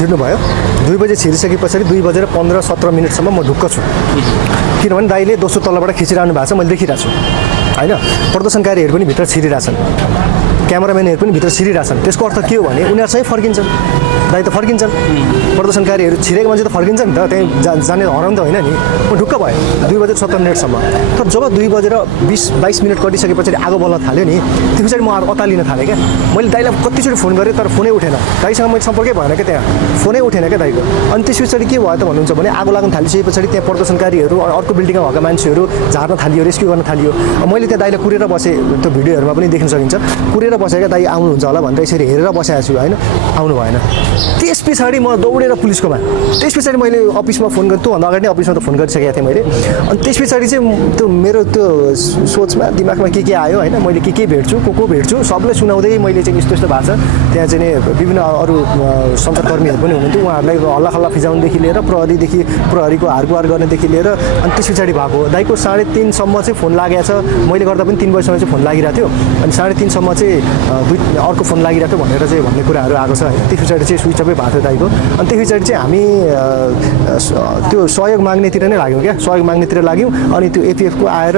छिर्नुभयो 2 बजे छिरिसके पछाडि 2 बजेर 15-17 मिनटसम्म म ढुक्क छु किनभने दाइले दोस्रो तल्लाबाट खिचिरहनु भएको छ मैले देखिरहेको छु हैन प्रदर्शनकारीहरू पनि भित्र छिरिरहेछन् क्यामेराम्यानहरू पनि भित्र छिरिरहेछन् त्यसको अर्थ के हो भने उनीहरू चाहिँ फर्किन्छन् दाइ त फर्किन्छन् प्रदर्शनकारीहरू छिरेको मान्छे त फर्किन्छ नि त त्यही जाने हराउनु त होइन नि म ढुक्क भयो 2 बजेर 17 मिनटसम्म तर जब 2 बजेर 20-22 मिनट कटिसके पछाडि आगो बल्न थाल्यो नि त्यो पछाडि म अतालिन थालेँ क्या मैले दाइलाई कतिचोटि फोन गरेँ तर फोनै उठेन दाइसँग मैले सम्पर्कै भएन क्या त्यहाँ फोनै उठेन क्या दाइको अनि त्यस पछाडि के भयो त भन्नुहुन्छ भने आगो लाग्न थालिसके पछाडि त्यहाँ प्रदर्शनकारीहरू अर्को बिल्डिङमा भएका मान्छेहरू झार्न थालियो रेस्क्यु गर्न थालियो मैले त्यहाँ दाइलाई कुरेर बसेँ त्यो भिडियोहरूमा पनि देख्न सकिन्छ कुरेर बसेर दाइ आउनुहुन्छ होला भनेर यसरी हेरेर बसेको छु होइन आउनु भएन त्यस पछाडि म दौडेर पुलिसकोमा त्यस पछाडि मैले अफिसमा फोन गरेँ त्योभन्दा अगाडि नै अफिसमा त फोन गरिसकेको थिएँ मैले अनि त्यस पछाडि चाहिँ त्यो मेरो त्यो सोचमा दिमागमा के आयो होइन मैले के भेट्छु को भेट्छु सबले सुनाउँदै मैले चाहिँ यस्तो भएको छ त्यहाँ चाहिँ विभिन्न अरू सञ्चारकर्मीहरू पनि हुनुहुन्थ्यो उहाँहरूलाई हल्ला खल्ला फिजाउनुदेखि लिएर प्रहरीको हारगुहार गर्नेदेखि लिएर अनि त्यस पछाडि भएको दाइको 3:30 सम्म चाहिँ फोन लागेको छ मैले गर्दा पनि 3 बजीसम्म चाहिँ फोन लागिरहेको थियो अनि 3:30 सम्म चाहिँ अर्को फोन लागिरहेको थियो भनेर चाहिँ भन्ने कुराहरू आएको छ होइन त्यस पछाडि चाहिँ स्विच अफै भएको थियो दाइको अनि त्यस पछाडि चाहिँ हामी त्यो सहयोग माग्नेतिर नै लाग्यौँ क्या सहयोग माग्नेतिर लाग्यौँ अनि त्यो एपिएफको आएर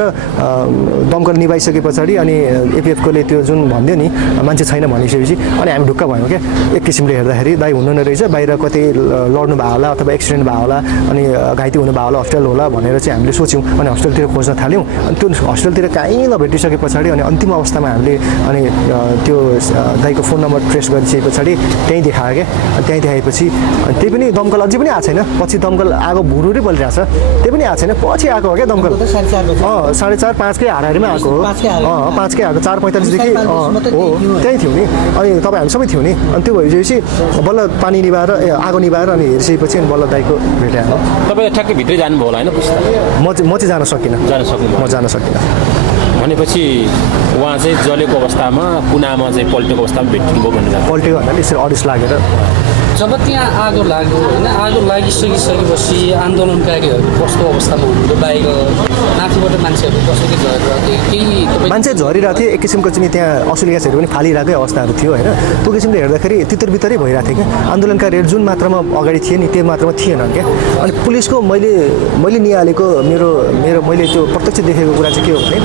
दमकल निभाइसके पछाडि अनि एपिएफकोले त्यो जुन भन्यो नि मान्छे छैन भनिसकेपछि अनि हामी ढुक्क भयौँ क्या एक किसिमले हेर्दाखेरि दाइ हुनु नै रहेछ बाहिर कतै लड्नु भएको होला अथवा एक्सिडेन्ट भएको होला अनि घाइते हुनु भएको होला हस्पिटल होला भनेर चाहिँ हामीले सोच्यौँ अनि हस्पिटलतिर खोज्न थाल्यौँ अनि त्यो हस्पिटलतिर कहीँ नभेटिसके पछाडि अनि अन्तिम अवस्थामा हामीले अनि त्यो दाइको फोन नम्बर ट्रेस गरिसके पछाडि त्यहीँ देखायो क्या अनि त्यहीँ देखाएपछि अनि त्यही पनि दमकल अझै पनि आएको छैन पछि दमकल आगो भुरुरै बलिरहेको छ त्यही पनि आएको छैन पछि आएको हो क्या दमकल 4:30-5कै हाराहारीमा आएको हो 5कै आएको 4:45 देखि हो त्यहीँ थियो नि अनि तपाईँ हामी सबै थियो नि अनि त्यो भइसकेपछि बल्ल पानी निभाएर आगो निभाएर अनि हेरिसकेपछि अनि बल्ल दाइको भेटायो तपाईँ ठ्याक्कै भित्रै जानुभयो होला होइन म चाहिँ जान सकिनँ म जान सकिनँ भनेपछि उहाँ चाहिँ जलेको अवस्थामा कुनामा चाहिँ पल्टेको अवस्थामा भेटिनुभयो भनेर पल्टेको भन्नाले यसरी अडिस लागेर जब त्यहाँ आगो लाग्यो होइन आगो लागिसकेपछि आन्दोलनकारीहरू कस्तो अवस्थामा हुनुहुन्थ्यो बाहिर माथिबाट मान्छेहरू कसरी झरिरहेको केही मान्छे झरिरहेको थियो एक किसिमको चाहिँ त्यहाँ असुली ग्यासहरू पनि फालिरहेकै अवस्थाहरू थियो होइन त्यो किसिमले हेर्दाखेरि तितरबितरै भइरहेको थियो क्या आन्दोलनकारीहरू जुन मात्रामा अगाडि थिए नि त्यो मात्रामा थिएनन् क्या अनि पुलिसको मैले निहालेको मैले त्यो प्रत्यक्ष देखेको कुरा चाहिँ के हो भने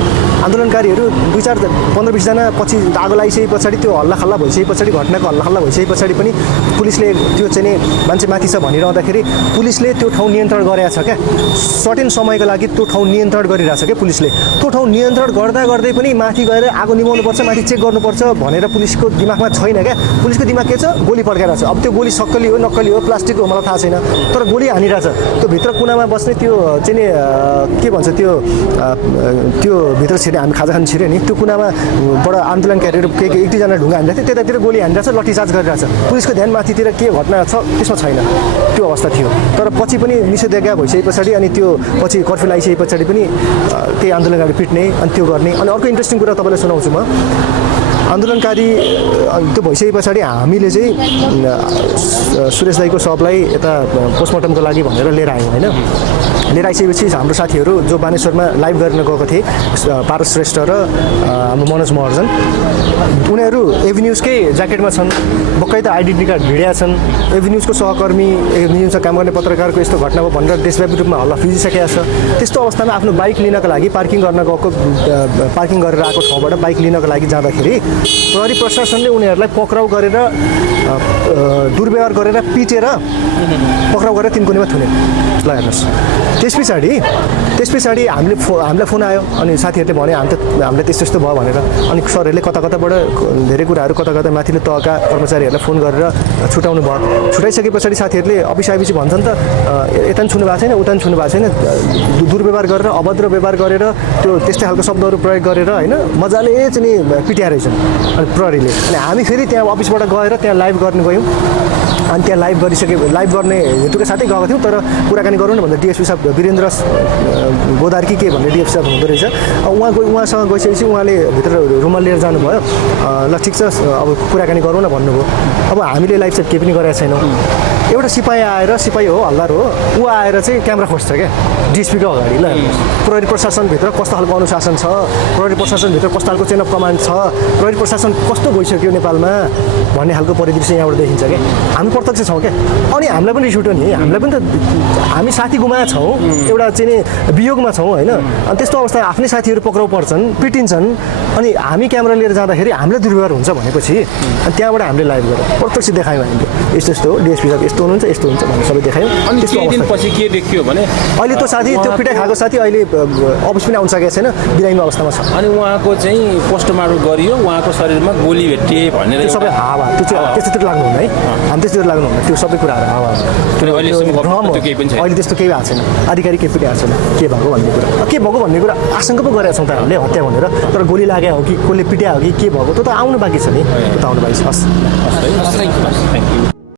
आन्दोलनकारीहरू 2-4 15-20 जना पछि आगो लागिसके पछाडि त्यो हल्ला खल्ला भइसके पछाडि घटनाको हल्ला खल्ला भइसके पछाडि पनि पुलिसले त्यो चाहिँ मान्छे माथि छ भनिरहँदाखेरि पुलिसले त्यो ठाउँ नियन्त्रण गरेको छ क्या सर्टेन समयको लागि त्यो ठाउँ नियन्त्रण गरिरहेछ क्या पुलिसले त्यो ठाउँ नियन्त्रण गर्दै पनि माथि गएर आगो निभाउनुपर्छ माथि चेक गर्नुपर्छ भनेर पुलिसको दिमागमा छैन क्या पुलिसको दिमाग के छ गोली पड्काइरहेछ अब त्यो गोली सक्कली हो नक्कली हो प्लास्टिक हो मलाई थाहा छैन तर गोली हानिरहेछ त्यो भित्र कुनामा बस्ने त्यो चाहिँ के भन्छ त्यो भित्र छिरे हामी खाजा खान छिर्यो नि त्यो कुनामा बाट आन्दोलनकारीहरू एक दुईजना ढुङ्गा हानिरहेको थियो त्यतातिर गोली हानिरहेछ लठीचार्ज गरिरहेछ पुलिसको ध्यान माथितिर के घटना छ त्यसमा छैन त्यो अवस्था थियो तर पछि पनि निषेधाज्ञा भइसके पछाडि अनि त्यो पछि कर्फ्यू लगाइसके पछाडि पनि त्यही आन्दोलनकारी पिट्ने अनि त्यो गर्ने अनि अर्को इन्ट्रेस्टिङ कुरा तपाईँलाई सुनाउँछु म आन्दोलनकारी त्यो भइसके पछाडि हामीले चाहिँ सुरेश दाइको शवलाई यता पोस्टमार्टमको लागि भनेर लिएर आयौँ होइन लिएर आइसकेपछि हाम्रो साथीहरू जो बानेश्वरमा लाइभ गर्न गएको थिए पारस श्रेष्ठ र हाम्रो मनोज महर्जन उनीहरू एभिन्युजकै ज्याकेटमा छन् बक्कै त आइडेन्टिटी कार्ड भिडिया छन् एभिन्युजको सहकर्मी एभिन्युजमा काम गर्ने पत्रकारको यस्तो घटना भयो भनेर देशव्यापी रूपमा हल्ला फिजिसकेको छ त्यस्तो अवस्थामा आफ्नो बाइक लिनको लागि पार्किङ गरेर आएको ठाउँबाट बाइक लिनको लागि जाँदाखेरि प्रहरी प्रशासनले उनीहरूलाई पक्राउ गरेर दुर्व्यवहार गरेर पिटेर पक्राउ गरेर तिनकोनीमा थुने ल हेर्नुहोस् त्यस पछाडि हामीलाई फोन आयो अनि साथीहरूले भने हामीलाई त्यस्तो भयो भनेर अनि सरहरूले कताबाट धेरै कुराहरू कता माथिल्लो तहका कर्मचारीहरूलाई फोन गरेर छुटाउनु भयो छुटाइसके पछाडि साथीहरूले अफिस आएपछि भन्छन् त यता पनि छुनु भएको छैन उता पनि छुनु भएको छैन दुर्व्यवहार गरेर अभद्र व्यवहार गरेर त्यो त्यस्तै खालको शब्दहरू प्रयोग गरेर होइन मजाले चाहिँ पिट्याएर रहेछन् अनि प्रहरीले अनि हामी फेरि त्यहाँ अफिसबाट गएर त्यहाँ लाइभ गर्न गयौँ अनि त्यहाँ लाइभ गर्ने हेतुका साथै गएको थियौँ तर कुराकानी गरौँ न भन्दा डिएसपी साहब वीरेन्द्र गोदार्की के भन्ने डिएसपी साहब हुँदो रहेछ उहाँसँग गइसकेपछि उहाँले भित्र रुममा लिएर जानुभयो ल ठिक छ अब कुराकानी गरौँ न भन्नुभयो अब हामीले लाइभ चाहिँ केही पनि गरेका छैनौँ एउटा सिपाही हो हल्दार हो ऊ आएर चाहिँ क्यामेरा खोज्छ क्या डिएसपीको अगाडि ल प्रहरी प्रशासनभित्र कस्तो खालको अनुशासन छ प्रहरी प्रशासनभित्र कस्तो खालको चेन अफ कमान्ड छ प्रहरी प्रशासन कस्तो गइसक्यो नेपालमा भन्ने खालको परिदृश्य यहाँबाट देखिन्छ क्या हामी प्रत्यक्ष छौँ क्या अनि हामीलाई पनि रिस उठ्यो नि हामीलाई पनि त हामी साथी गुमाएका छौँ एउटा चाहिँ नि वियोगमा छौँ होइन अनि त्यस्तो अवस्था आफ्नै साथीहरू पक्राउ पर्छन् पिटिन्छन् अनि हामी क्यामेरा लिएर जाँदाखेरि हामीलाई दुर्व्यवहार हुन्छ भनेपछि अनि त्यहाँबाट हामीले लाइभ गरेर प्रत्यक्ष देखायौँ हामीले यस्तो यस्तो हो डिएसपी साहब यस्तो हुनुहुन्छ यस्तो हुन्छ भनेर सबै देखायौँ अनि त्यस्तो केही अवस्था दिनपछि के देखियो भने अहिले त्यो साथी त्यो पिटाइ खाएको साथी अहिले अफिस पनि आउन सकेको छैन बिरामी अवस्थामा छ अनि उहाँको चाहिँ पोस्टमार्टम गरियो उहाँको शरीरमा गोली भेटिए भनेर त्यो सबै हावा त्यो चाहिँ त्यस्तोतिर लाग्नु हुन्न है हामी त्यस्तोतिर लाग्नु हुन्न त्यो सबै कुराहरू हावा अनि अहिलेसम्म भ्रम हो। त्यो केही पनि छैन। अहिले त्यस्तो केही भएको छैन आधिकारिक केही पनि आएको छैन के भएको भन्ने कुरा के भएको भन्ने कुरा आशंका पो गरेका छौँ त हामीले हत्या भनेर तर गोली लाग्यो हो कि कसले पिट्या हो कि के भएको त्यो त आउनु बाँकी छ नि त्यो त आउनु बाँकी छ हस् थ्याङ्क यू